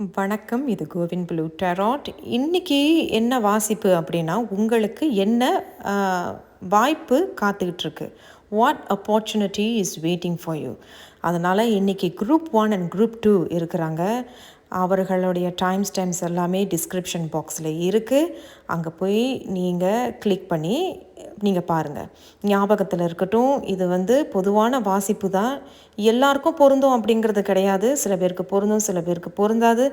வணக்கம் இது Kovind blue tarot. இன்றைக்கி என்ன வாசிப்பு அப்படின்னா உங்களுக்கு என்ன வாய்ப்பு காத்துக்கிட்டு இருக்கு what opportunity is waiting for you அதனால் இன்னைக்கு group one and group two இருக்கிறாங்க. அவர்களுடைய டைம் ஸ்டெம்ஸ் எல்லாமே டிஸ்கிரிப்ஷன் பாக்ஸில் இருக்குது அங்கே போய் நீங்கள் கிளிக் பண்ணி நீங்கள் பாருங்கள் ஞாபகத்தில் இருக்கட்டும் இது வந்து பொதுவான வாசிப்பு தான். எல்லாருக்கும் பொருந்தும் அப்படிங்கிறது கிடையாது. சில பேருக்கு பொருந்தும் சில பேருக்கு பொருந்தாது.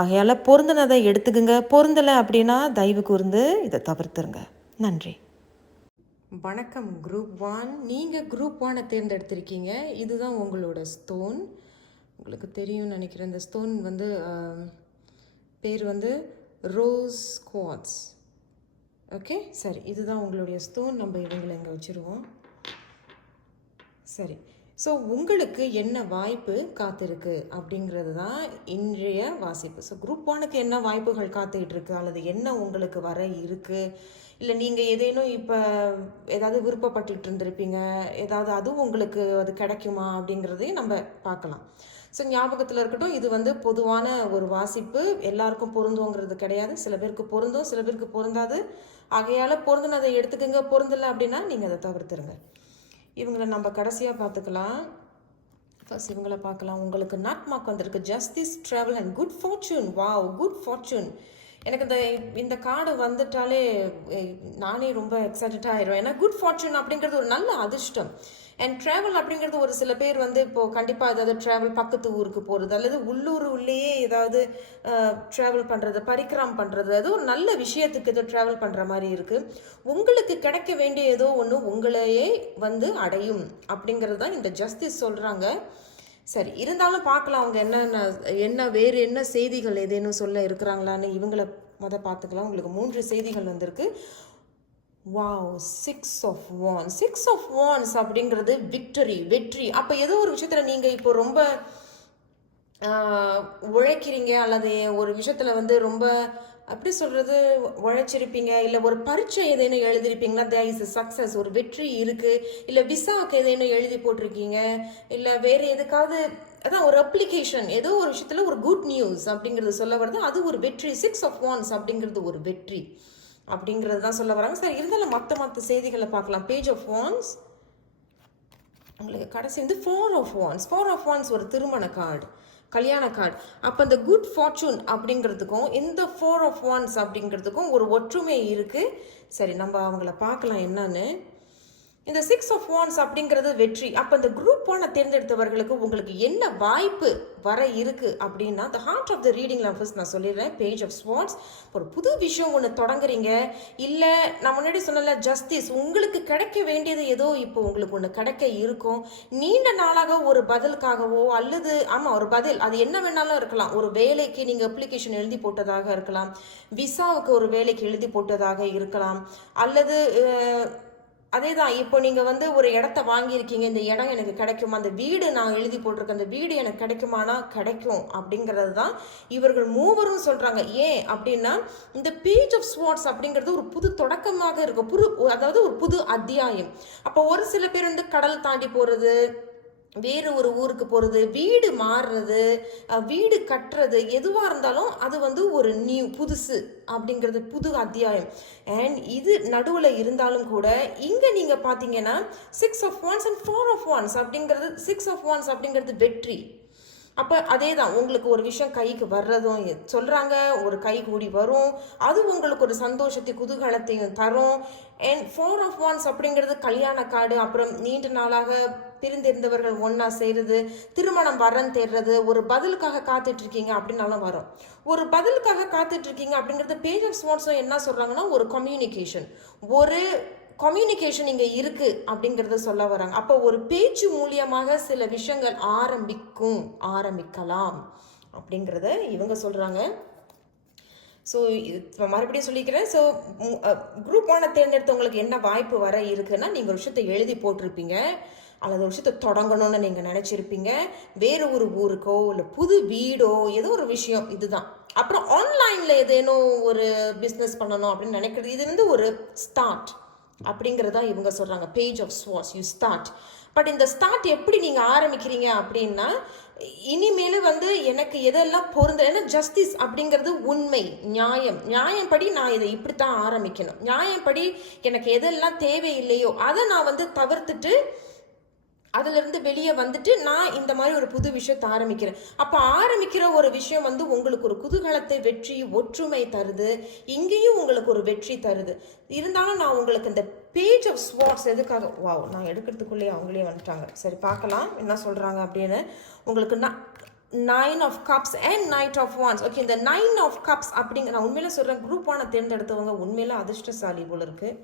ஆகையால் பொருந்தினதை எடுத்துக்குங்க. பொருந்தலை அப்படின்னா தயவு கூர்ந்து இதை தவிர்த்துருங்க. நன்றி. வணக்கம் குரூப் ஒன் நீங்கள் குரூப் ஒனை தேர்ந்தெடுத்திருக்கீங்க. இதுதான் உங்களோட ஸ்டோன் உங்களுக்கு தெரியும்னு நினைக்கிறேன். இந்த ஸ்டோன் வந்து பேர் வந்து ரோஸ் குவாட்ஸ் ஓகே சரி இதுதான் உங்களுடைய ஸ்டோன் நம்ம இவங்களை இங்கே வச்சுருவோம். சரி. ஸோ உங்களுக்கு என்ன வாய்ப்பு காத்திருக்கு அப்படிங்கிறது தான் இன்றைய வாசிப்பு. ஸோ குரூப் ஒனுக்கு என்ன வாய்ப்புகள் காத்துக்கிட்டு இருக்கு அல்லது என்ன உங்களுக்கு வர இருக்குது இல்லை நீங்கள் ஏதேனும் இப்போ ஏதாவது விருப்பப்பட்டுட்டு இருந்திருப்பீங்க. ஏதாவது அதுவும் உங்களுக்கு அது கிடைக்குமா அப்படிங்கிறதையும் நம்ம பார்க்கலாம். ஸோ ஞாபகத்தில் இருக்கட்டும் இது வந்து பொதுவான ஒரு வாசிப்பு. எல்லாருக்கும் பொருந்துங்கிறது கிடையாது. சில பேருக்கு பொருந்தும் சில பேருக்கு பொருந்தாது. ஆகையால் பொருந்தினதை எடுத்துக்கோங்க பொருந்தலை அப்படின்னா நீங்கள் அதை தவிர்த்துருங்க. இவங்களை நம்ம கடைசியாக பார்த்துக்கலாம். ஃபர்ஸ்ட் இவங்கள பார்க்கலாம். உங்களுக்கு நாட் மார்க் வந்திருக்கு. Justice travel and good fortune wow good fortune எனக்கு இந்த இந்த கார்டு வந்துட்டாலே நானே ரொம்ப எக்ஸைட்டடாக ஆயிடும் ஏன்னா குட் ஃபார்ச்சூன் அப்படிங்கிறது ஒரு நல்ல அதிர்ஷ்டம். அண்ட் ட்ராவல் அப்படிங்கிறது ஒரு சில பேர் வந்து இப்போது கண்டிப்பாக ஏதாவது ட்ராவல் பக்கத்து ஊருக்கு போகிறது அல்லது உள்ளூர் உள்ளேயே ஏதாவது ட்ராவல் பண்ணுறது பரிக்கிரம் பண்ணுறது அது ஒரு நல்ல விஷயத்துக்கு ஏதோ ட்ராவல் பண்ணுற மாதிரி இருக்குது உங்களுக்கு கிடைக்க வேண்டிய ஏதோ ஒன்று உங்களையே வந்து அடையும் அப்படிங்கிறது தான் இந்த ஜஸ்டிஸ் சொல்கிறாங்க சரி இருந்தாலும் பார்க்கலாம் அவங்க என்னென்ன என்ன வேறு என்ன செய்திகள் ஏதேனும் சொல்ல இருக்கிறாங்களான்னு இவங்கள மொதல் பார்த்துக்கலாம். உங்களுக்கு மூன்று செய்திகள் வந்திருக்கு. Wow six of wand six of wands அப்படிங்கிறது விக்டரி வெற்றி. அப்போ ஏதோ ஒரு விஷயத்தில் நீங்கள் இப்போ ரொம்ப உழைக்கிறீங்க அல்லது ஒரு விஷயத்தில் வந்து ரொம்ப அப்படி சொல்கிறது உழைச்சிருப்பீங்க இல்லை ஒரு பரீட்சை ஏதேனும் எழுதிருப்பீங்கன்னா there இஸ் சக்ஸஸ் ஒரு வெற்றி இருக்குது இல்லை விசாவுக்கு ஏதேனும் எழுதி போட்டிருக்கீங்க. இல்லை வேறு எதுக்காவது அதான் ஒரு அப்ளிகேஷன் ஏதோ ஒரு விஷயத்தில் ஒரு குட் நியூஸ் அப்படிங்கிறது சொல்ல வருது அது ஒரு வெற்றி. சிக்ஸ் ஆஃப் ஒன்ஸ் அப்படிங்கிறது ஒரு வெற்றி. அப்படிங்கிறது தான் சொல்ல வராங்க. சார் இருந்தாலும் மற்ற மற்ற செய்திகளை பார்க்கலாம். பேஜ் ஆஃப் வான்ஸ் உங்களுக்கு கடைசி வந்து four of wands four of wands ஒரு திருமண கார்டு கல்யாண கார்டு அப்போ இந்த குட் ஃபார்ச்சூன் அப்படிங்கிறதுக்கும் இந்த ஃபோர் ஆஃப் ஒன்ஸ் அப்படிங்கிறதுக்கும் ஒரு ஒற்றுமை இருக்குது சரி நம்ம அவங்கள பார்க்கலாம் என்னன்னு. இந்த சிக்ஸ் ஆஃப் ஒன்ஸ் அப்படிங்கிறது வெற்றி. அப்போ இந்த குரூப் ஒன்னை தேர்ந்தெடுத்தவர்களுக்கு உங்களுக்கு என்ன வாய்ப்பு வர இருக்கு அப்படின்னா the heart of the reading first நான் சொல்லிடுறேன். பேஜ் ஆஃப் ஸ்வான்ஸ் ஒரு புது விஷயம் ஒன்று தொடங்குறீங்க. இல்லை நான் முன்னாடி சொன்னல ஜஸ்டிஸ் உங்களுக்கு கிடைக்க வேண்டியது ஏதோ இப்போ உங்களுக்கு ஒன்று கிடைக்க இருக்கும். நீண்ட நாளாக ஒரு பதிலுக்காகவோ அல்லது ஆமாம் ஒரு பதில். அது என்ன வேணாலும் இருக்கலாம். ஒரு வேலைக்கு நீங்கள் அப்ளிகேஷன் எழுதி போட்டதாக இருக்கலாம். விசாவுக்கு ஒரு வேலைக்கு எழுதி போட்டதாக இருக்கலாம். அல்லது அதே தான் இப்போ நீங்கள் வந்து ஒரு இடத்த வாங்கியிருக்கீங்க இந்த இடம் எனக்கு கிடைக்குமா அந்த வீடு நான் எழுதி போட்டிருக்கேன் அந்த வீடு எனக்கு கிடைக்குமானா கிடைக்கும் அப்படிங்கிறது தான் இவர்கள் மூவரும் சொல்கிறாங்க ஏன் அப்படின்னா இந்த பேஜ் ஆஃப் ஸ்வாட்ஸ் அப்படிங்கிறது ஒரு புது தொடக்கமாக இருக்கும் புது அதாவது ஒரு புது அத்தியாயம். அப்போ ஒரு சில பேர் வந்து கடல் தாண்டி போகிறது வேறு ஒரு ஊருக்கு போகிறது வீடு மாறுறது வீடு கட்டுறது எதுவாக இருந்தாலும் அது வந்து ஒரு நியூ புதுசு அப்படிங்கிறது புது அத்தியாயம். அண்ட் இது நடுவில் இருந்தாலும் கூட இங்கே நீங்கள் பார்த்தீங்கன்னா six of wands and four of wands அப்படிங்கிறது சிக்ஸ் ஆஃப் ஒன்ஸ் அப்படிங்கிறது வெற்றி. அப்போ அதே தான் உங்களுக்கு ஒரு விஷயம் கைக்கு வர்றதும் சொல்கிறாங்க ஒரு கை கூடி வரும் அது உங்களுக்கு ஒரு சந்தோஷத்தை குதூகலத்தையும் தரும். அண்ட் ஃபோர் ஆஃப் ஒன்ஸ் அப்படிங்கிறது கல்யாண காடு அப்புறம் நீண்ட நாளாக பிரிந்திருந்தவர்கள் ஒன்றா செய்கிறது திருமணம் வரன் தேடுறது ஒரு பதிலுக்காக காத்துட்டு இருக்கீங்க அப்படின்னாலும் வரும். ஒரு பதிலுக்காக காத்துட்டு இருக்கீங்க அப்படிங்கிறது பேஜ் ஆஃப் ஸ்வாட்ஸும் என்ன சொல்கிறாங்கன்னா ஒரு கம்யூனிகேஷன் ஒரு கம்யூனிகேஷன் இங்கே இருக்குது அப்படிங்கிறத சொல்ல வராங்க. அப்போ ஒரு பேச்சு மூலியமாக சில விஷயங்கள் ஆரம்பிக்கும் ஆரம்பிக்கலாம் அப்படிங்கிறத இவங்க சொல்கிறாங்க ஸோ மறுபடியும் சொல்லிக்கிறேன். ஸோ குரூப் ஒன்னை தேர்ந்தெடுத்தவங்களுக்கு என்ன வாய்ப்பு வர இருக்குன்னா நீங்கள் ஒரு விஷயத்தை எழுதி போட்டிருப்பீங்க. அல்லது ஒரு விஷயத்தை தொடங்கணும்னு நீங்கள் நினச்சிருப்பீங்க. வேறு ஒரு ஊருக்கோ இல்லை புது வீடோ ஏதோ ஒரு விஷயம் இதுதான். அப்புறம் ஆன்லைனில் ஏதேனும் ஒரு பிஸ்னஸ் பண்ணணும் அப்படின்னு நினைக்கிறது இது வந்து ஒரு ஸ்டார்ட் அப்படிங்கிறதா இவங்க சொல்கிறாங்க பேஜ் ஆஃப் ஸ்வாஸ் யூ ஸ்டார்ட் பட் இந்த ஸ்டார்ட் எப்படி நீங்கள் ஆரம்பிக்கிறீங்க அப்படின்னா இனிமேல் வந்து எனக்கு எதெல்லாம் பொருந்த ஏன்னா ஜஸ்டிஸ் அப்படிங்கிறது உண்மை நியாயம். நியாயப்படி நான் இதை இப்படித்தான் ஆரம்பிக்கணும். நியாயப்படி எனக்கு எதெல்லாம் தேவையில்லையோ அதை நான் வந்து தவிர்த்துட்டு அதிலிருந்து வெளியே வந்துட்டு நான் இந்த மாதிரி ஒரு புது விஷயத்தை ஆரம்பிக்கிறேன். அப்போ ஆரம்பிக்கிற ஒரு விஷயம் வந்து உங்களுக்கு ஒரு குதூகலத்தை வெற்றி ஒற்றுமை தருது. இங்கேயும் உங்களுக்கு ஒரு வெற்றி தருது. இருந்தாலும் நான் உங்களுக்கு இந்த பேஜ் ஆஃப் ஸ்வாட்ஸ் எதுக்காக வாவ் நான் எடுக்கிறதுக்குள்ளேயே அவங்களே வந்துட்டாங்க. சரி பார்க்கலாம் என்ன சொல்கிறாங்க அப்படின்னு. உங்களுக்கு நான் nine of cups and knight of wands okay இந்த நைன் ஆஃப் கப்ஸ் அப்படிங்கிற நான் உண்மையில சொல்கிறேன் குரூப் தேர்ந்தெடுத்தவங்க உண்மையில அதிர்ஷ்டசாலி போல இருக்குது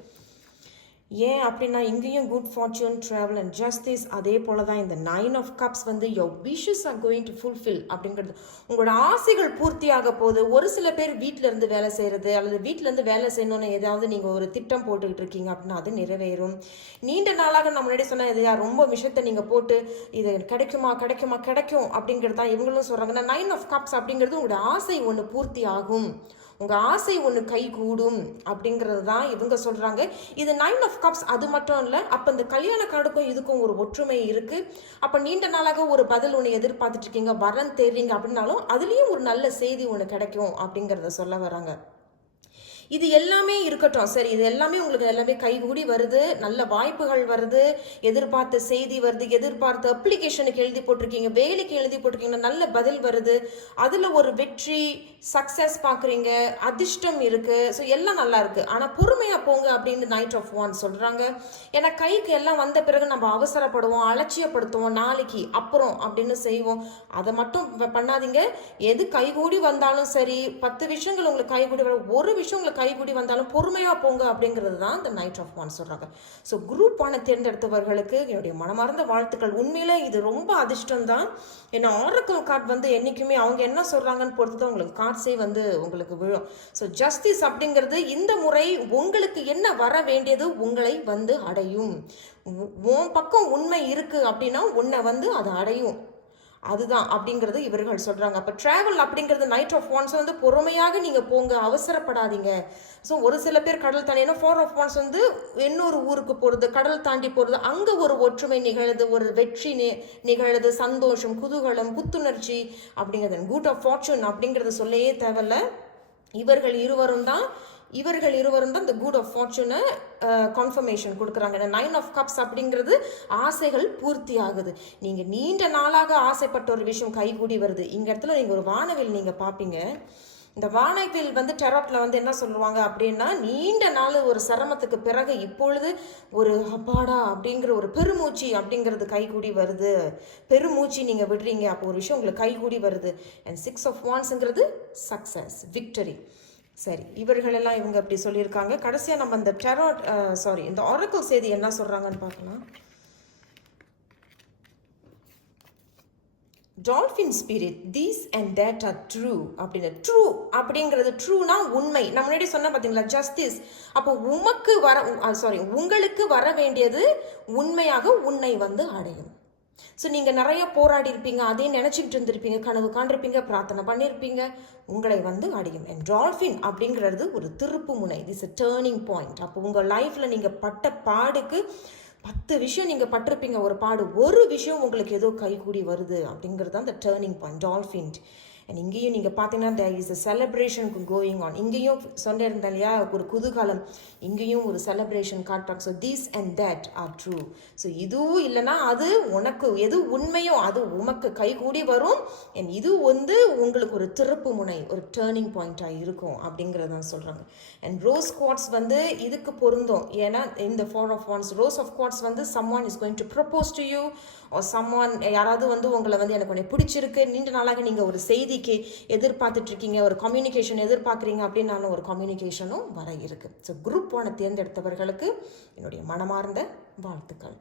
ஏன் அப்படின்னா இங்கேயும் good fortune travel and justice அதே போல தான் இந்த நைன் ஆஃப் கப்ஸ் வந்து your wishes are going to fulfil அப்படிங்கிறது. உங்களோட ஆசைகள் பூர்த்தியாக போகுது. ஒரு சில பேர் வீட்டிலேருந்து வேலை செய்கிறது அல்லது வீட்டிலேருந்து வேலை செய்யணும்னு ஏதாவது நீங்கள் ஒரு திட்டம் போட்டுக்கிட்டு இருக்கீங்க அப்படின்னா அது நிறைவேறும். நீண்ட நாளாக நான் முன்னாடி சொன்ன இதையா ரொம்ப விஷயத்தை நீங்கள் போட்டு இது கிடைக்குமா கிடைக்குமா கிடைக்கும் அப்படிங்கிறது தான் இவங்களும் சொல்கிறாங்கன்னா நைன் ஆஃப் கப்ஸ் அப்படிங்கிறது உங்களோட ஆசை ஒன்று பூர்த்தி ஆகும். உங்கள் ஆசை ஒன்று கைகூடும் அப்படிங்கிறது தான் இவங்க சொல்கிறாங்க இது நைன் ஆஃப் கப்ஸ் அது மட்டும் இல்லை அப்போ இந்த கல்யாண கார்டுக்கும் இதுக்கும் ஒரு ஒற்றுமை இருக்குது அப்போ நீண்ட நாளாக ஒரு பதில் ஒன்று எதிர்பார்த்துட்ருக்கீங்க வரன் தேடுறீங்க அப்படின்னாலும் அதுலேயும் ஒரு நல்ல செய்தி ஒன்று கிடைக்கும் அப்படிங்கிறத சொல்ல வராங்க. இது எல்லாமே இருக்கட்டும். சரி இது எல்லாமே உங்களுக்கு எல்லாமே கைகூடி வருது. நல்ல வாய்ப்புகள் வருது. எதிர்பார்த்த செய்தி வருது. எதிர்பார்த்த அப்ளிகேஷனுக்கு எழுதி போட்டிருக்கீங்க. வேலைக்கு எழுதி போட்டிருக்கீங்க. நல்ல பதில் வருது. அதில் ஒரு வெற்றி சக்ஸஸ் பார்க்குறீங்க. அதிர்ஷ்டம் இருக்குது ஸோ எல்லாம் நல்லா இருக்குது ஆனால் பொறுமையாக போங்க அப்படின்னு நைட் ஆஃப் ஒன் சொல்கிறாங்க ஏன்னா கைக்கு எல்லாம் வந்த பிறகு நம்ம அவசரப்படுவோம் அலட்சியப்படுத்துவோம். நாளைக்கு அப்புறம் அப்படின்னு செய்வோம். அதை மட்டும் பண்ணாதீங்க. எது கைகூடி வந்தாலும் சரி பத்து விஷயங்கள் உங்களுக்கு கைகூடி வர ஒரு விஷயம் உங்களுக்கு கைகுடி வந்தாலும் பொறுமையாக போங்க அப்படிங்கிறது தான் இந்த நைட் ஆஃப் ஒன் சொல்கிறாங்க ஸோ குரூப் ஆன தேர்ந்தெடுத்தவர்களுக்கு என்னுடைய மனமார்ந்த வாழ்த்துக்கள். உண்மையிலே இது ரொம்ப அதிர்ஷ்டம் தான். ஏன்னா ஆரக்கல் கார்டு வந்து என்றைக்குமே அவங்க என்ன சொல்கிறாங்கன்னு பொறுத்து தான் உங்களுக்கு கார்ட்ஸே வந்து உங்களுக்கு விழும். ஸோ ஜஸ்டிஸ் அப்படிங்கிறது இந்த முறை உங்களுக்கு என்ன வர வேண்டியது உங்களை வந்து அடையும். உன் பக்கம் உண்மை இருக்குது அப்படின்னா உன்னை வந்து அதை அடையும். அதுதான் அப்படிங்கிறது இவர்கள் சொல்கிறாங்க அப்போ ட்ராவல் அப்படிங்கிறது நைட் ஆஃப் ஒன்ஸ் வந்து பொறுமையாக நீங்கள் போங்க அவசரப்படாதீங்க. ஸோ ஒரு சில பேர் கடல் தாண்டி ஏன்னா ஃபோர் ஆஃப் ஒன்ஸ் வந்து இன்னொரு ஊருக்கு போகிறது கடல் தாண்டி போகிறது அங்கே ஒரு ஒற்றுமை நிகழுது ஒரு வெற்றி நி- நிகழுது சந்தோஷம் குதூகலம் புத்துணர்ச்சி அப்படிங்கிறது. குட் ஆஃப் ஃபார்ச்சூன் அப்படிங்கிறது சொல்லவே தேவையில்ல. இவர்கள் இருவரும் தான் இவர்கள் இருவரும் தான் இந்த குட் ஆஃப் ஃபார்ச்சூனை கன்ஃபர்மேஷன் கொடுக்குறாங்க. நைன் ஆஃப் கப்ஸ் அப்படிங்கிறது ஆசைகள் பூர்த்தி ஆகுது நீங்கள் நீண்ட நாளாக ஆசைப்பட்ட ஒரு விஷயம் கைகூடி வருது. இங்கே இடத்துல நீங்கள் ஒரு வானவில் நீங்கள் பார்ப்பீங்க இந்த வானவில் வந்து டெராட்டில் வந்து என்ன சொல்லுவாங்க அப்படின்னா நீண்ட நாள் ஒரு சிரமத்துக்கு பிறகு இப்பொழுது ஒரு அப்பாடா அப்படிங்கிற ஒரு பெருமூச்சு அப்படிங்கிறது கைகூடி வருது. பெருமூச்சு நீங்கள் விடுறீங்க அப்போ ஒரு விஷயம் உங்களுக்கு கைகூடி வருது. அண்ட் சிக்ஸ் ஆஃப் வான்ஸுங்கிறது சக்ஸஸ் விக்டரி சரி இவர்களெல்லாம் இவங்க அப்படி சொல்லியிருக்காங்க. கடைசியாக நம்ம இந்த டெரோட் சாரி இந்த ஒரக்கல் செய்தி என்ன சொல்கிறாங்கன்னு பார்க்கலாம். Dolphin spirit these and that are true அப்படின்னு. ட்ரூ அப்படிங்கிறது ட்ரூனா உண்மை. நான் முன்னாடி சொன்ன பார்த்தீங்களா ஜஸ்டிஸ் அப்போ உமக்கு வர சாரி உங்களுக்கு வர வேண்டியது உண்மையாக உன்னை வந்து அடையும். ஸோ நீங்கள் நிறைய போராடி இருப்பீங்க அதே நினச்சிக்கிட்டு இருந்திருப்பீங்க கனவு காண்டிருப்பீங்க பிரார்த்தனை பண்ணியிருப்பீங்க. உங்களை வந்து அடையும். என் டால்ஃபின் அப்படிங்கிறது ஒரு திருப்பு முனை. இஸ் a டேர்னிங் பாயிண்ட் அப்போ உங்கள் லைஃப்பில் நீங்கள் பட்ட பாடுக்கு பத்து விஷயம் நீங்கள் பட்டிருப்பீங்க. ஒரு பாடு ஒரு விஷயம் உங்களுக்கு ஏதோ கைகூடி வருது அப்படிங்கிறது தான் அந்த டேர்னிங் பாயிண்ட் டால்ஃபின் அண்ட் இங்கேயும் நீங்கள் பார்த்தீங்கன்னா த இஸ் அ செலப்ரேஷனுக்கு கோயிங் ஆன் இங்கேயும் சொன்னிருந்தேன் இல்லையா ஒரு குதூகாலம். இங்கேயும் ஒரு செலப்ரேஷன் காட்டுறாங்க. So these and that are true so இதுவும் இல்லைன்னா அது உனக்கு எது உண்மையோ அது உமக்கு கைகூடி வரும். அண்ட் இது வந்து உங்களுக்கு ஒரு திருப்பு முனை ஒரு டேர்னிங் பாயிண்ட்டாக இருக்கும் அப்படிங்கிறத சொல்கிறாங்க அண்ட் ரோஸ் குவாட்ஸ் வந்து இதுக்கு பொருந்தும். ஏன்னா இந்த four of wands rose of quartz வந்து someone is going to propose to you someone eh, யாராவது வந்து உங்களை வந்து எனக்கு உன்னை பிடிச்சிருக்கு நீண்ட நாளாக நீங்கள் ஒரு செய்திக்கு எதிர்பார்த்துட்ருக்கீங்க ஒரு கம்யூனிகேஷன் எதிர்பார்க்குறீங்க அப்படின்னாலும் ஒரு கம்யூனிகேஷனும் வர இருக்குது ஸோ குரூப் ஒன்று தேர்ந்தெடுத்தவர்களுக்கு என்னுடைய மனமார்ந்த வாழ்த்துக்கள்.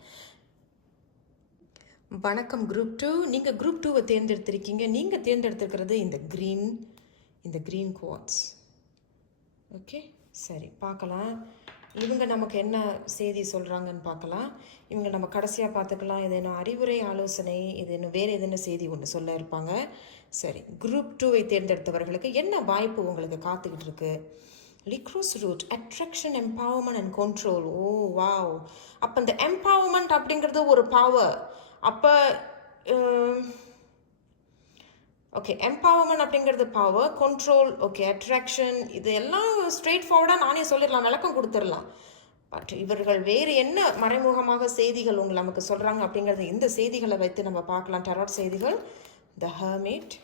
வணக்கம் குரூப் டூ நீங்கள் குரூப் டூவை தேர்ந்தெடுத்திருக்கீங்க. நீங்கள் தேர்ந்தெடுத்துருக்கிறது இந்த க்ரீன் இந்த க்ரீன் குவாட்ஸ் ஓகே சரி பார்க்கலாம். இவங்க நமக்கு என்ன செய்தி சொல்கிறாங்கன்னு பார்க்கலாம். இவங்க நம்ம கடைசியாக பார்த்துக்கலாம். இது என்ன அறிவுரை ஆலோசனை இது என்ன வேறு எதுன்னு செய்தி ஒன்று சொல்ல இருப்பாங்க. சரி குரூப் டூவை தேர்ந்தெடுத்தவர்களுக்கு என்ன வாய்ப்பு உங்களுக்கு காத்துக்கிட்டு இருக்கு? லிக்ரோஸ் root attraction empowerment and control oh wow. அப்போ இந்த எம்பவர்மெண்ட் அப்படிங்கிறது ஒரு பவர் அப்போ ஓகே எம்பவர்மெண்ட் அப்படிங்கிறது பவர் கண்ட்ரோல் ஓகே அட்ராக்ஷன் இது எல்லாம் ஸ்ட்ரெயிட் ஃபார்வர்டாக நானே சொல்லிடலாம் விளக்கம் கொடுத்துடலாம். பட் இவர்கள் வேறு என்ன மறைமுகமாக செய்திகள் உங்களை நமக்கு சொல்கிறாங்க அப்படிங்கிறது இந்த செய்திகளை வைத்து நம்ம பார்க்கலாம். டெராட் செய்திகள் த ஹர்மேட்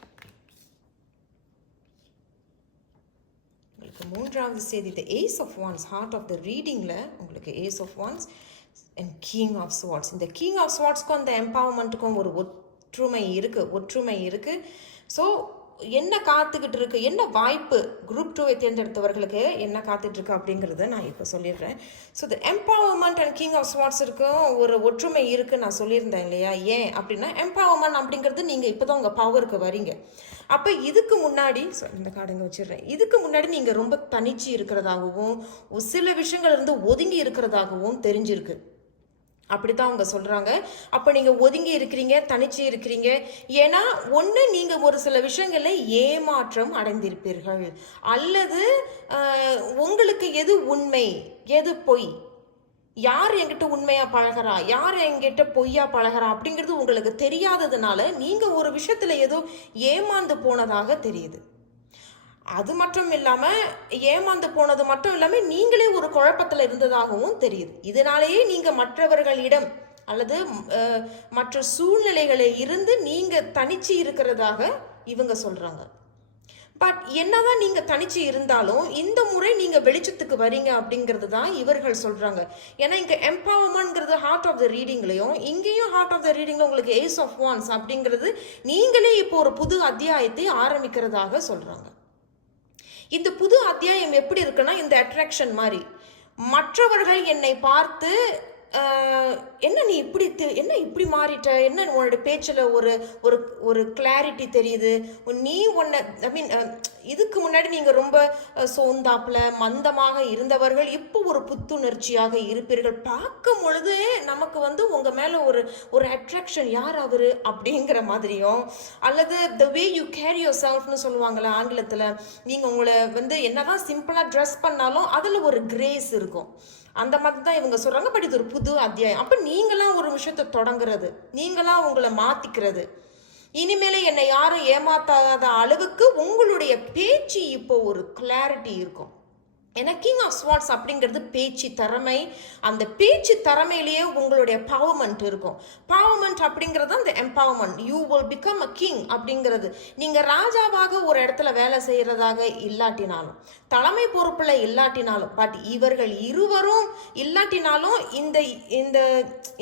உங்களுக்கு மூன்றாவது செய்தி the ace of wands heart of the ரீடிங்கில் உங்களுக்கு ace of wands and king of swords இந்த கிங் ஆஃப் ஸ்வாட்ஸ்க்கும் அந்த எம்பவர்மெண்ட்டுக்கும் ஒரு ஒற்றுமை இருக்குது ஒற்றுமை இருக்குது ஸோ என்ன காத்துக்கிட்டு இருக்கு? என்ன வாய்ப்பு? குரூப் டூவை தேர்ந்தெடுத்தவர்களுக்கு என்ன காத்துட்டு இருக்கு அப்படிங்கிறத நான் இப்போ சொல்லிடுறேன். So the empowerment and king of swords இருக்கும் ஒரு ஒற்றுமை இருக்குன்னு நான் சொல்லியிருந்தேன் இல்லையா? ஏன் அப்படின்னா எம்பவர்மெண்ட் அப்படிங்கிறது நீங்கள் இப்போ தான் உங்கள் பவருக்கு வரீங்க. அப்போ இதுக்கு முன்னாடி இந்த காடுங்க வச்சிடுறேன். இதுக்கு முன்னாடி நீங்கள் ரொம்ப தனிச்சு இருக்கிறதாகவும் ஒரு சில விஷயங்கள் இருந்து ஒதுங்கி இருக்கிறதாகவும் தெரிஞ்சிருக்கு. அப்படித்தான் அவங்க சொல்கிறாங்க அப்போ நீங்கள் ஒதுங்கி இருக்கிறீங்க தனிச்சு இருக்கிறீங்க. ஏன்னா ஒன்று நீங்கள் ஒரு சில விஷயங்களில் ஏமாற்றம் அடைந்திருப்பீர்கள். அல்லது உங்களுக்கு எது உண்மை எது பொய்? யார் என்கிட்ட உண்மையாக பழகுறா? யார் என்கிட்ட பொய்யா பழகுறா? அப்படிங்கிறது உங்களுக்கு தெரியாததுனால நீங்கள் ஒரு விஷயத்தில் ஏதோ ஏமாந்து போனதாக தெரியுது. அது மட்டும் இல்லாமல் ஏமாந்து போனது மட்டும் இல்லாமல் நீங்களே ஒரு குழப்பத்தில் இருந்ததாகவும் தெரியுது. இதனாலேயே நீங்கள் மற்றவர்களிடம் அல்லது மற்ற சூழ்நிலைகளில் இருந்து நீங்கள் தனிச்சு இருக்கிறதாக இவங்க சொல்கிறாங்க பட் என்னதான் நீங்கள் தனிச்சு இருந்தாலும் இந்த முறை நீங்கள் வெளிச்சத்துக்கு வரீங்க அப்படிங்கிறது தான் இவர்கள் சொல்கிறாங்க ஏன்னா இங்கே எம்பவர்மெண்ட்ங்கிறது ஹார்ட் ஆஃப் த ரீடிங்லேயும் இங்கேயும் ஹார்ட் ஆஃப் த ரீடிங்கில் உங்களுக்கு ஏஸ் ஆஃப் ஒன்ஸ் அப்படிங்கிறது நீங்களே இப்போ ஒரு புது அத்தியாயத்தை ஆரம்பிக்கிறதாக சொல்கிறாங்க இந்த புது அத்தியாயம் எப்படி இருக்குன்னா இந்த அட்ராக்ஷன் மாதிரி. மற்றவர்கள் என்னை பார்த்து என்ன நீ இப்படி தெ- என்ன இப்படி மாறிட்ட? என்ன உன்னோட பேச்சில் ஒரு ஒரு ஒரு கிளாரிட்டி தெரியுது? நீ உன்னை ஐ மீன் இதுக்கு முன்னாடி நீங்கள் ரொம்ப சோந்தாப்பில் மந்தமாக இருந்தவர்கள் இப்போ ஒரு புத்துணர்ச்சியாக இருப்பீர்கள். பார்க்கும் பொழுது நமக்கு வந்து உங்கள் மேலே ஒரு ஒரு அட்ராக்ஷன் யார் அவர் அப்படிங்கிற மாதிரியும் அல்லது the way you carry your செல்ஃப்னு சொல்லுவாங்கள்ல ஆங்கிலத்தில் நீங்கள் உங்களை வந்து என்னதான் சிம்பிளாக ட்ரெஸ் பண்ணாலும் அதில் ஒரு கிரேஸ் இருக்கும். அந்த மாதிரி தான் இவங்க சொல்கிறாங்க பட் இது ஒரு புது அத்தியாயம். அப்போ நீங்களாம் ஒரு விஷயத்தை தொடங்குறது நீங்களாம் உங்களை மாற்றிக்கிறது இனிமேல என்னை யாரும் ஏமாத்தாத அளவுக்கு உங்களுடைய பேச்சு இப்போ ஒரு கிளாரிட்டி இருக்கும். ஏன்னா கிங் ஆஃப் ஸ்வாட்ஸ் அப்படிங்கிறது பேச்சு திறமை. அந்த பேச்சு திறமையிலேயே உங்களுடைய பவர்மெண்ட் இருக்கும். பவர்மெண்ட் அப்படிங்கிறது அந்த empowerment you will become a king அப்படிங்கிறது. நீங்கள் ராஜாவாக ஒரு இடத்துல வேலை செய்கிறதாக இல்லாட்டினாலும் தலைமை பொறுப்பில் இல்லாட்டினாலும் பட் இவர்கள் இருவரும் இல்லாட்டினாலும் இந்த இந்த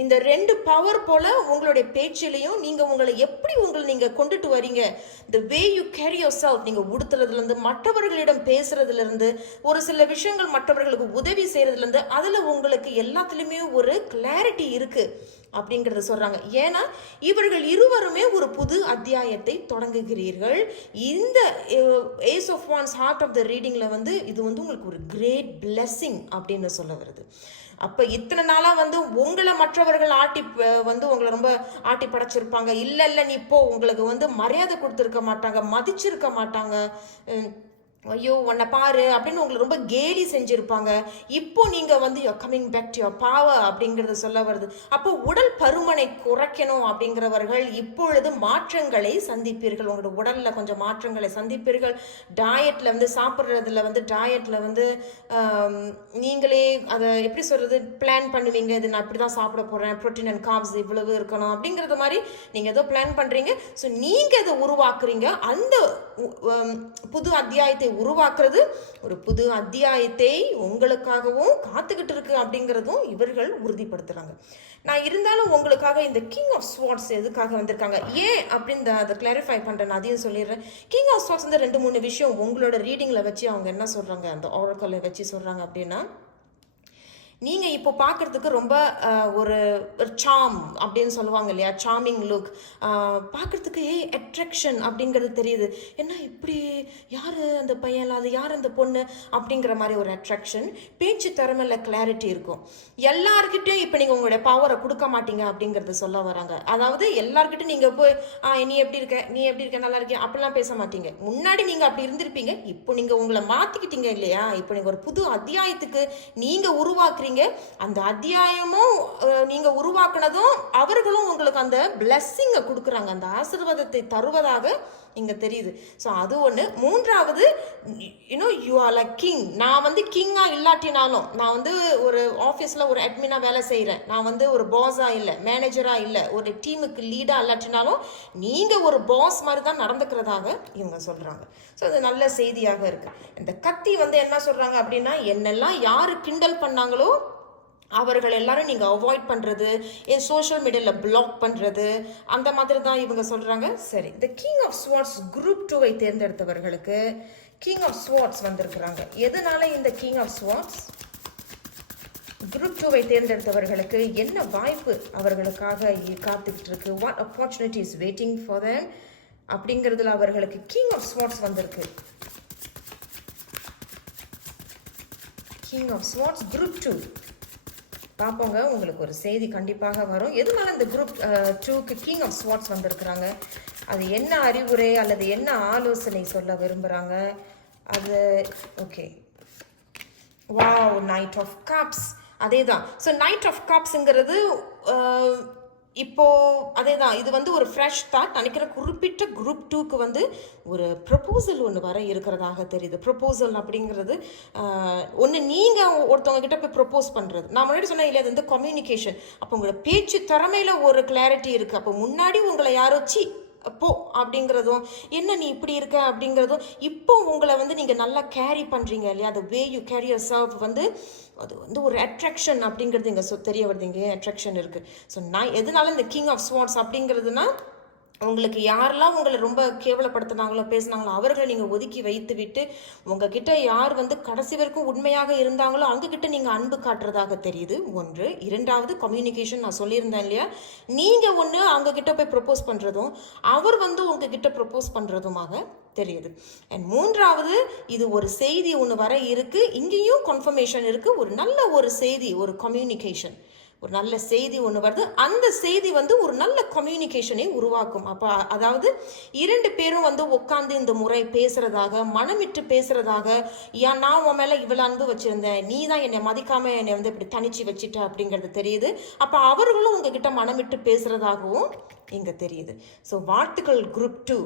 இந்த ரெண்டு பவர் போல் உங்களுடைய பேச்சிலையும் நீங்கள் உங்களை எப்படி உங்களை நீங்கள் கொண்டுட்டு வரீங்க? The way you carry yourself நீங்கள் உடுத்துறதுலேருந்து மற்றவர்களிடம் பேசுகிறதுலேருந்து ஒரு சில சில விஷயங்கள் மற்றவர்களுக்கு உதவி செய்கிறதுலேருந்து அதில் உங்களுக்கு எல்லாத்துலேயுமே ஒரு கிளாரிட்டி இருக்குது அப்படிங்கிறத சொல்கிறாங்க ஏன்னா இவர்கள் இருவருமே ஒரு புது அத்தியாயத்தை தொடங்குகிறீர்கள். இந்த ace of wands heart of the ரீடிங்கில் வந்து இது வந்து உங்களுக்கு ஒரு கிரேட் பிளெஸ்ஸிங் அப்படின்னு சொல்ல வருது. அப்போ இத்தனை நாளாக வந்து உங்களை மற்றவர்கள் ஆட்டி வந்து உங்களை ரொம்ப ஆட்டி படைச்சிருப்பாங்க. இல்லை இல்லை நீ இப்போ உங்களுக்கு வந்து மரியாதை கொடுத்துருக்க மாட்டாங்க மதிச்சிருக்க மாட்டாங்க. ஐயோ உன்னை பாரு அப்படின்னு உங்களை ரொம்ப கேலி செஞ்சுருப்பாங்க. இப்போ நீங்கள் வந்து you're coming back to your power அப்படிங்கறது சொல்ல வருது. அப்போ உடல் பருமனை குறைக்கணும் அப்படிங்கிறவர்கள் இப்பொழுது மாற்றங்களை சந்திப்பீர்கள். உங்களோட உடலில் கொஞ்சம் மாற்றங்களை சந்திப்பீர்கள். டயட்டில் வந்து சாப்பிட்றதுல வந்து டயட்டில் வந்து நீங்களே அதை எப்படி சொல்கிறது பிளான் பண்ணுவீங்க. இது நான் இப்படி தான் சாப்பிட போகிறேன் ப்ரோட்டீன் அண்ட் காப்ஸ் இவ்வளவு இருக்கணும் அப்படிங்கிறது மாதிரி நீங்கள் ஏதோ பிளான் பண்ணுறீங்க ஸோ நீங்கள் இதை உருவாக்குறீங்க. அந்த புது அத்தியாயத்தை உருவாக்குறது ஒரு புது அத்தியாயத்தை உங்களுக்காகவும் காத்துக்கிட்டு இருக்கு அப்படிங்கிறதும் இவர்கள் உறுதிப்படுத்துறாங்க. நான் இருந்தாலும் உங்களுக்காக இந்த கிங் ஆஃப் ஸ்வாட்ஸ் எதுக்காக வந்திருக்காங்க? ஏன் அப்படின்னு அதை கிளாரிஃபை பண்ணுறேன் நான் அதையும் சொல்லிடுறேன். கிங் ஆஃப் ஸ்வாட்ஸ் வந்து ரெண்டு மூணு விஷயம் உங்களோட ரீடிங்கில் வச்சு அவங்க என்ன சொல்கிறாங்க அந்த ஆரக்கல்ல வச்சு சொல்கிறாங்க அப்படின்னா நீங்கள் இப்போ பார்க்கறதுக்கு ரொம்ப ஒரு சாம் அப்படின்னு சொல்லுவாங்க இல்லையா? சாமிங் லுக் பார்க்கறதுக்கு ஏ அட்ராக்ஷன் அப்படிங்கிறது தெரியுது. என்ன இப்படி யார் அந்த பையன் இல்ல, அது யார் அந்த பொண்ணு அப்படிங்கிற மாதிரி ஒரு அட்ராக்ஷன் பேச்சு திறமையில் கிளாரிட்டி இருக்கும். எல்லார்கிட்டயும் இப்போ நீங்கள் உங்களுடைய பவரை கொடுக்க மாட்டீங்க அப்படிங்கறத சொல்ல வராங்க. அதாவது எல்லார்கிட்டயும் நீங்கள் போய் ஆ நீ எப்படி இருக்க? நீ எப்படி இருக்க? நல்லா இருக்கியா? அப்படிலாம் பேச மாட்டீங்க. முன்னாடி நீங்கள் அப்படி இருந்திருப்பீங்க. இப்போ நீங்கள் உங்களை மாற்றிக்கிட்டீங்க இல்லையா? இப்போ நீங்கள் ஒரு புது அத்தியாயத்துக்கு நீங்கள் உருவாக்குறீங்க. அந்த அத்தியாயமும் நீங்கள் உருவாக்குனதும் அவர்களும் உங்களுக்கு அந்த பிளஸ்ஸிங்கை கொடுக்குறாங்க. அந்த ஆசீர்வாதத்தை தருவதாக இங்கே தெரியுது. ஸோ அது ஒன்று மூன்றாவது you know you are like king நான் வந்து கிங்காக இல்லாட்டினாலும் நான் வந்து ஒரு ஆஃபீஸில் ஒரு அட்மினாக வேலை செய்கிறேன் நான் வந்து ஒரு பாஸாக இல்லை மேனேஜராக இல்லை ஒரு டீமுக்கு லீடாக இல்லாட்டினாலும் நீங்கள் ஒரு பாஸ் மாதிரி தான் நடந்துக்கிறதாக இவங்க சொல்கிறாங்க ஸோ அது நல்ல செய்தியாக இருக்குது இந்த கத்தி வந்து என்ன சொல்கிறாங்க அப்படின்னா என்னெல்லாம் யார் கிண்டல் பண்ணாங்களோ அவர்கள் எல்லாரும் நீங்கள் அவாய்ட் பண்ணுறது என் சோஷியல் மீடியாவில் பிளாக் பண்ணுறது அந்த மாதிரி தான் இவங்க சொல்கிறாங்க சரி இந்த கிங் ஆஃப் ஸ்வாட்ஸ் குரூப் டூவை தேர்ந்தெடுத்தவர்களுக்கு கிங் ஆஃப் ஸ்வாட்ஸ் வந்திருக்கிறாங்க. எதனால இந்த கிங் ஆஃப் ஸ்வாட்ஸ் குரூப் டூவை தேர்ந்தெடுத்தவர்களுக்கு என்ன வாய்ப்பு அவர்களுக்காக காத்துக்கிட்டு இருக்கு? What opportunity waiting for them அப்படிங்கிறதுல அவர்களுக்கு கிங் ஆஃப் ஸ்வாட்ஸ் வந்திருக்கு. King of swords group too பார்ப்போங்க உங்களுக்கு ஒரு செய்தி கண்டிப்பாக வரும். எதனால இந்த குரூப் டூக்கு கிங் ஆஃப் ஸ்வாட்ஸ் வந்திருக்கிறாங்க? அது என்ன அறிவுரை அல்லது என்ன ஆலோசனை சொல்ல விரும்புகிறாங்க அது okay wow knight of cups அதே தான் ஸோ நைட் ஆஃப் கப்ஸுங்கிறது இப்போ அதே தான் இது வந்து ஒரு ஃப்ரெஷ் தாட் நினைக்கிற குறிப்பிட்ட குரூப் டூக்கு வந்து ஒரு ப்ரப்போசல் ஒன்று வர இருக்கிறதாக தெரியுது. ப்ரப்போசல் அப்படிங்கிறது ஒன்று நீங்கள் ஒருத்தவங்க கிட்ட போய் ப்ரப்போஸ் பண்ணுறது நான் முன்னாடி சொன்னேன் இல்லையா அது வந்து கம்யூனிகேஷன் அப்போ உங்களோட பேச்சு திறமையில ஒரு கிளாரிட்டி இருக்குது அப்போ முன்னாடி உங்களை யாரோ சி போ அப்படிங்கிறதும் என்ன நீ இப்படி இருக்க? அப்படிங்கிறதும் இப்போ உங்களை வந்து நீங்கள் நல்லா கேரி பண்ணுறீங்க இல்லையா? அந்த way you carry yourself வந்து அது வந்து ஒரு அட்ராக்ஷன் அப்படிங்கிறது இங்கே தெரிய வருது. இங்கே அட்ராக்ஷன் இருக்குது ஸோ நான் எதனால இந்த கிங் ஆஃப் ஸ்வார்ட்ஸ் அப்படிங்கிறதுனா உங்களுக்கு யாரெல்லாம் உங்களை ரொம்ப கேவலப்படுத்தினாங்களோ பேசினாங்களோ அவர்களை நீங்கள் ஒதுக்கி வைத்து விட்டு உங்ககிட்ட யார் வந்து கடைசி வரைக்கும் உண்மையாக இருந்தாங்களோ அவங்கக்கிட்ட நீங்கள் அன்பு காட்டுறதாக தெரியுது. ஒன்று. இரண்டாவது கம்யூனிகேஷன் நான் சொல்லியிருந்தேன் இல்லையா? நீங்கள் ஒன்று அவங்கக்கிட்ட போய் ப்ரப்போஸ் பண்ணுறதும் அவர் வந்து உங்ககிட்ட ப்ரப்போஸ் பண்ணுறதுமாக தெரியுது. அண்ட் மூன்றாவது இது ஒரு செய்தி ஒன்று வர இருக்குது இங்கேயும் கன்ஃபர்மேஷன் இருக்குது ஒரு நல்ல ஒரு செய்தி ஒரு கம்யூனிகேஷன் ஒரு நல்ல செய்தி ஒன்று வருது. அந்த செய்தி வந்து ஒரு நல்ல கம்யூனிகேஷனை உருவாக்கும். அப்போ அதாவது இரண்டு பேரும் வந்து உட்காந்து இந்த முறை பேசுகிறதாக மனமிட்டு பேசுகிறதாக ஏன் நான் உன் மேலே இவ்வளோ அன்பு வச்சிருந்தேன். நீ தான் என்னை மதிக்காமல் என்னை வந்து இப்படி தனிச்சு வச்சுட்ட அப்படிங்கிறது தெரியுது. அப்போ அவர்களும் உங்ககிட்ட மனமிட்டு பேசுகிறதாகவும் இங்கே தெரியுது. ஸோ வாழ்த்துக்கள் குரூப் டூ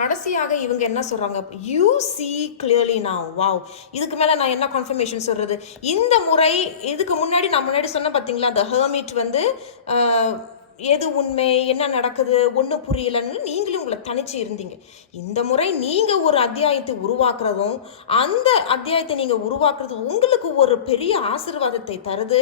கடைசியாக இவங்க என்ன சொல்கிறாங்க யூ சி கிளியர்லி நான் வாவ் இதுக்கு மேலே நான் என்ன கன்ஃபர்மேஷன் சொல்கிறது இந்த முறை இதுக்கு முன்னாடி நான் முன்னாடி சொன்ன பார்த்தீங்களா அந்த ஹர்மிட் வந்து எது உண்மை? என்ன நடக்குது? ஒன்றும் புரியலன்னு நீங்களும் உங்களை தனிச்சு இருந்தீங்க. இந்த முறை நீங்கள் ஒரு அத்தியாயத்தை உருவாக்குறதும் அந்த அத்தியாயத்தை நீங்கள் உருவாக்குறதும் உங்களுக்கு ஒரு பெரிய ஆசீர்வாதத்தை தருது.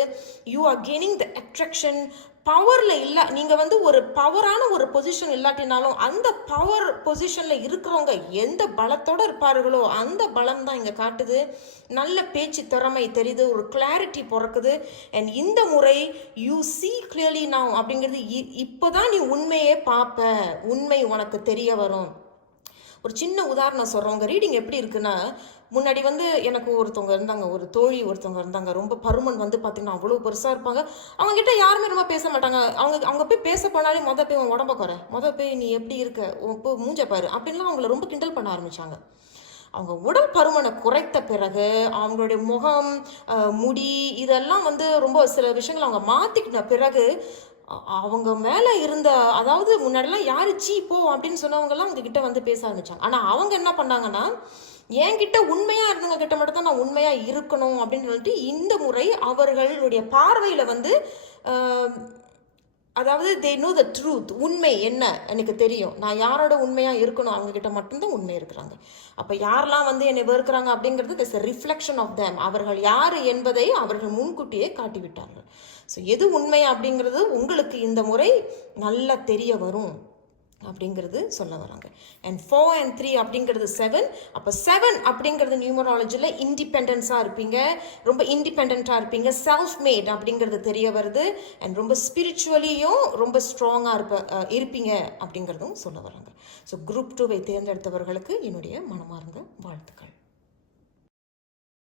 You are gaining the attraction பவரில் இல்லை. நீங்கள் வந்து ஒரு பவரான ஒரு பொசிஷன் இல்லாட்டினாலும் அந்த பவர் பொசிஷனில் இருக்கிறவங்க எந்த பலத்தோடு இருப்பார்களோ அந்த பலம் தான் இங்கே காட்டுது. நல்ல பேச்சு திறமை தெரியுது ஒரு கிளாரிட்டி பிறக்குது. அண்ட் இந்த முறை யூ சி கிளியர்லி நான் அப்படிங்கிறது இ- இப்போதான் நீ உண்மையே பார்ப்ப. உண்மை உனக்கு தெரிய வரும். ஒரு சின்ன உதாரணம் சொல்கிறோம் உங்கள் ரீடிங் எப்படி இருக்குன்னா முன்னாடி வந்து எனக்கு ஒருத்தவங்க இருந்தாங்க ஒரு தோழி ஒருத்தவங்க இருந்தாங்க. ரொம்ப பருமன் வந்து பார்த்தீங்கன்னா அவ்வளோ பெருசாக இருப்பாங்க. அவங்க கிட்ட யாருமே ரொம்ப பேச மாட்டாங்க. அவங்க அவங்க போய் பேச போனாலே மொதல் போய் உன் உடம்ப குறை. மொதல் போய் நீ எப்படி இருக்க? உன் போய் மூஞ்ச பாரு. அப்படின்லாம் அவங்கள ரொம்ப கிண்டல் பண்ண ஆரம்பித்தாங்க அவங்க உடல் பருமனை குறைத்த பிறகு அவங்களுடைய முகம் முடி இதெல்லாம் வந்து ரொம்ப சில விஷயங்கள் அவங்க மாற்றிக்கிட்ட பிறகு அவங்க மேலே இருந்த அதாவது முன்னாடிலாம் யாரு சீ போ அப்படின்னு சொன்னவங்கலாம் அவங்க கிட்ட வந்து பேச ஆரம்பித்தாங்க ஆனால் அவங்க என்ன பண்ணாங்கன்னா என்கிட்ட உண்மையாக இருந்தவங்க கிட்ட மட்டும் தான் நான் உண்மையாக இருக்கணும் அப்படின்னு சொல்லிட்டு இந்த முறை அவர்களுடைய பார்வையில் வந்து அதாவது தே நோ த ட்ரூத் உண்மை என்ன எனக்கு தெரியும். நான் யாரோட உண்மையாக இருக்கணும்? அவங்கக்கிட்ட மட்டும்தான் உண்மை இருக்கிறாங்க. அப்போ யாரெல்லாம் வந்து என்னை வெறுக்கிறாங்க அப்படிங்கிறது திஸ் ரிஃப்ளெக்ஷன் ஆஃப் தேம் அவர்கள் யார் என்பதை அவர்கள் முன்கூட்டியே காட்டிவிட்டார்கள். ஸோ எது உண்மை அப்படிங்கிறது உங்களுக்கு இந்த முறை நல்லா தெரிய வரும். அப்படிங்கிறது சொல்ல வராங்க அண்ட் ஃபோர் அண்ட் த்ரீ அப்படிங்கிறது செவன் அப்போ செவன் அப்படிங்கிறது நியூமராலஜியில் இண்டிபெண்டன்ஸாக இருப்பீங்க. ரொம்ப இண்டிபெண்ட்டாக இருப்பீங்க. செல்ஃப் மேட் அப்படிங்கிறது தெரிய வருது. அண்ட் ரொம்ப ஸ்பிரிச்சுவலியும் ரொம்ப ஸ்ட்ராங்காக இருப்ப இருப்பீங்க அப்படிங்கிறதும் சொல்ல வராங்க. ஸோ குரூப் டூவை தேர்ந்தெடுத்தவர்களுக்கு என்னுடைய மனமார்ந்த வாழ்த்துக்கள்.